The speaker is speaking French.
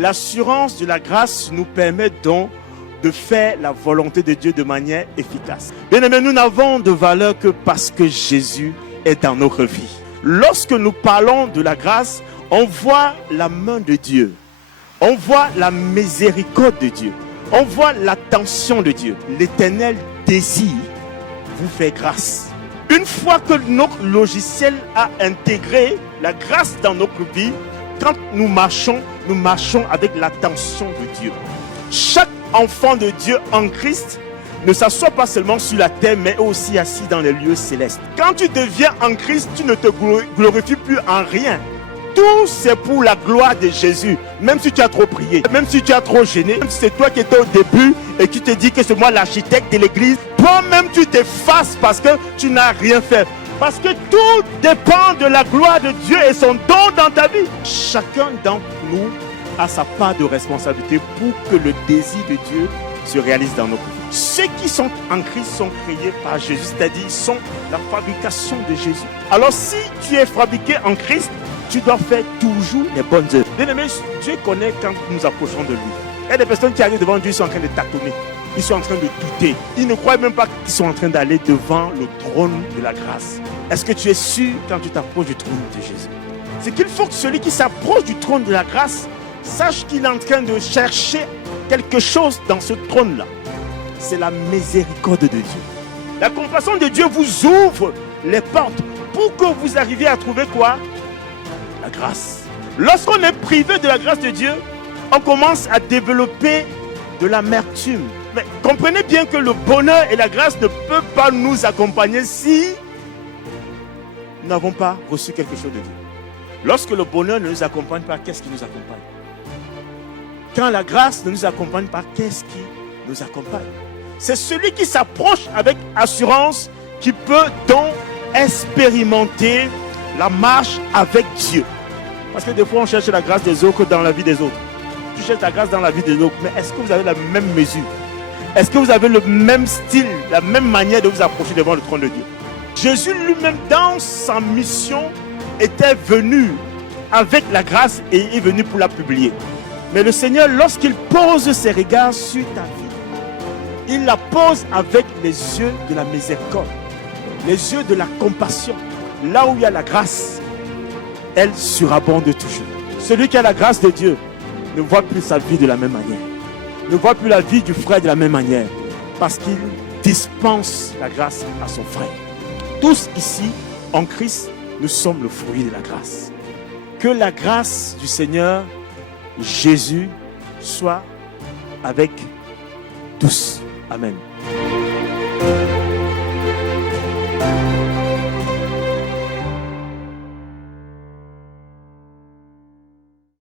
L'assurance de la grâce nous permet donc de faire la volonté de Dieu de manière efficace. Bien-aimés, nous n'avons de valeur que parce que Jésus est dans notre vie. Lorsque nous parlons de la grâce, on voit la main de Dieu. On voit la miséricorde de Dieu. On voit l'attention de Dieu. L'Éternel désire vous faire grâce. Une fois que notre logiciel a intégré la grâce dans notre vie, quand nous marchons avec l'attention de Dieu. Chaque enfant de Dieu en Christ ne s'assoit pas seulement sur la terre, mais aussi assis dans les lieux célestes. Quand tu deviens en Christ, tu ne te glorifies plus en rien. Tout c'est pour la gloire de Jésus. Même si tu as trop prié, même si tu as trop gêné, même si c'est toi qui étais au début et qui te dis que c'est moi l'architecte de l'église, toi-même tu t'effaces parce que tu n'as rien fait. Parce que tout dépend de la gloire de Dieu et son don dans ta vie. Chacun d'entre nous a sa part de responsabilité pour que le désir de Dieu se réalise dans nos vies. Ceux qui sont en Christ sont créés par Jésus, c'est-à-dire sont la fabrication de Jésus. Alors si tu es fabriqué en Christ, tu dois faire toujours les bonnes œuvres. Bien-aimé, Dieu connaît quand nous approchons de lui. Il y a des personnes qui arrivent devant Dieu, ils sont en train de tâtonner. Ils sont en train de douter. Ils ne croient même pas qu'ils sont en train d'aller devant le trône de la grâce. Est-ce que tu es sûr quand tu t'approches du trône de Jésus? C'est qu'il faut que celui qui s'approche du trône de la grâce sache qu'il est en train de chercher quelque chose dans ce trône-là. C'est la miséricorde de Dieu. La compassion de Dieu vous ouvre les portes pour que vous arriviez à trouver quoi? La grâce. Lorsqu'on est privé de la grâce de Dieu, on commence à développer de l'amertume. Mais comprenez bien que le bonheur et la grâce ne peuvent pas nous accompagner si nous n'avons pas reçu quelque chose de Dieu. Lorsque le bonheur ne nous accompagne pas, qu'est-ce qui nous accompagne? Quand la grâce ne nous accompagne pas, qu'est-ce qui nous accompagne? C'est celui qui s'approche avec assurance qui peut donc expérimenter la marche avec Dieu. Parce que des fois on cherche la grâce des autres dans la vie des autres. Tu cherches la grâce dans la vie des autres, mais est-ce que vous avez la même mesure? Est-ce que vous avez le même style, la même manière de vous approcher devant le trône de Dieu? Jésus lui-même dans sa mission était venu avec la grâce et est venu pour la publier. Mais le Seigneur, lorsqu'il pose ses regards sur ta vie, il la pose avec les yeux de la miséricorde, les yeux de la compassion. Là où il y a la grâce, elle surabonde toujours. Celui qui a la grâce de Dieu ne voit plus sa vie de la même manière, ne voit plus la vie du frère de la même manière, parce qu'il dispense la grâce à son frère. Tous ici, en Christ, nous sommes le fruit de la grâce. Que la grâce du Seigneur Jésus soit avec tous. Amen.